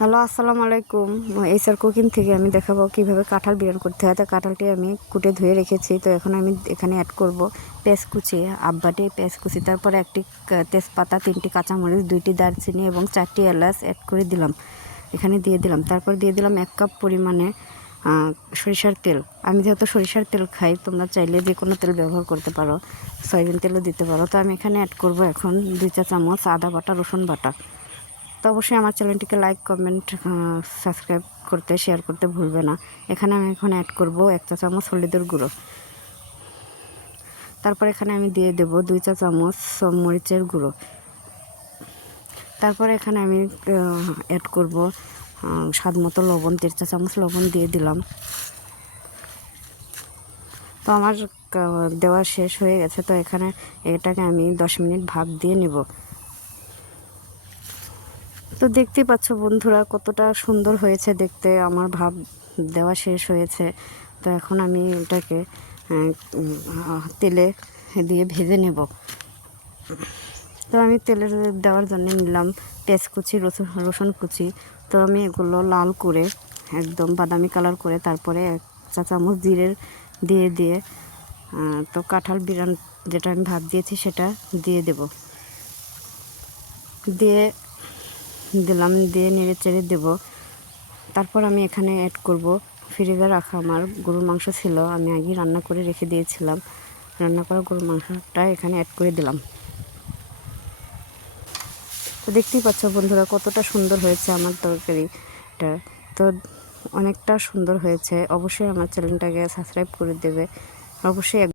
Hello, আসসালামু আলাইকুম। এইসার cooking থেকে আমি দেখাবো কীভাবে কাঁঠাল বিরিয়ানি করতে হয়। তো কাঁঠালটি আমি কুটে ধুয়ে রেখেছি। তো এখন আমি এখানে অ্যাড করব পেঁয়াজ কুচি আব্বাটি পেঁয়াজ কুচি, তারপরে একটি তেজপাতা, তিনটি কাঁচামরিচ, দুইটি দারচিনি এবং চারটি এলাচ অ্যাড করে দিলাম। এখানে দিয়ে দিলাম। তারপর দিয়ে দিলাম এক কাপ পরিমাণে সরিষার তেল। আমি যেহেতু সরিষার তেল খাই, তোমরা চাইলে যে কোনো তেল ব্যবহার করতে পারো। সয়াবিন তেলও দিতে পারো। তো আমি এখানে অ্যাড করব এখন দুই চা চামচ আদা বাটা, রসুন বাটা। তো অবশ্যই আমার চ্যানেলটিকে লাইক কমেন্ট সাবস্ক্রাইব করতে শেয়ার করতে ভুলবে না। এখানে আমি এখন অ্যাড করব এক চা চামচ হলুদের গুঁড়ো। তারপর এখানে আমি দিয়ে দেব দুই চা চামচ মরিচের গুঁড়ো। তারপরে এখানে আমি অ্যাড করব স্বাদ মতো লবণ, দেড় চা চামচ লবণ দিয়ে দিলাম। তো আমার দেওয়া শেষ হয়ে গেছে। তো এখানে এটাকে আমি দশ মিনিট ভাপ দিয়ে নেব। তো দেখতেই পাচ্ছ বন্ধুরা, কতটা সুন্দর হয়েছে দেখতে। আমার ভাব দেওয়া শেষ হয়েছে। তো এখন আমি এটাকে তেলে দিয়ে ভেজে নেব। তো আমি তেলে দেওয়ার জন্য নিলাম পেঁয়াজ কুচি রসুন রসুন কুচি। তো আমি এগুলো লাল করে, একদম বাদামি কালার করে, তারপরে এক চা চামচ জিরের দিয়ে দিয়ে তো কাঁঠাল বিরান যেটা আমি ভাত দিয়েছি সেটা দিয়ে দেব। দিয়ে দিলাম, দিয়ে নেড়ে চেড়ে দেবো। তারপর আমি এখানে অ্যাড করব। ফ্রিজে রাখা আমার গরুর মাংস ছিল, আমি আগে রান্না করে রেখে দিয়েছিলাম। রান্না করা গরুর মাংসটা এখানে অ্যাড করে দিলাম। তো দেখতেই পাচ্ছ বন্ধুরা, কতটা সুন্দর হয়েছে আমার তরকারিটা তো অনেকটা সুন্দর হয়েছে। অবশ্যই আমার চ্যানেলটাকে সাবস্ক্রাইব করে দেবে। অবশ্যই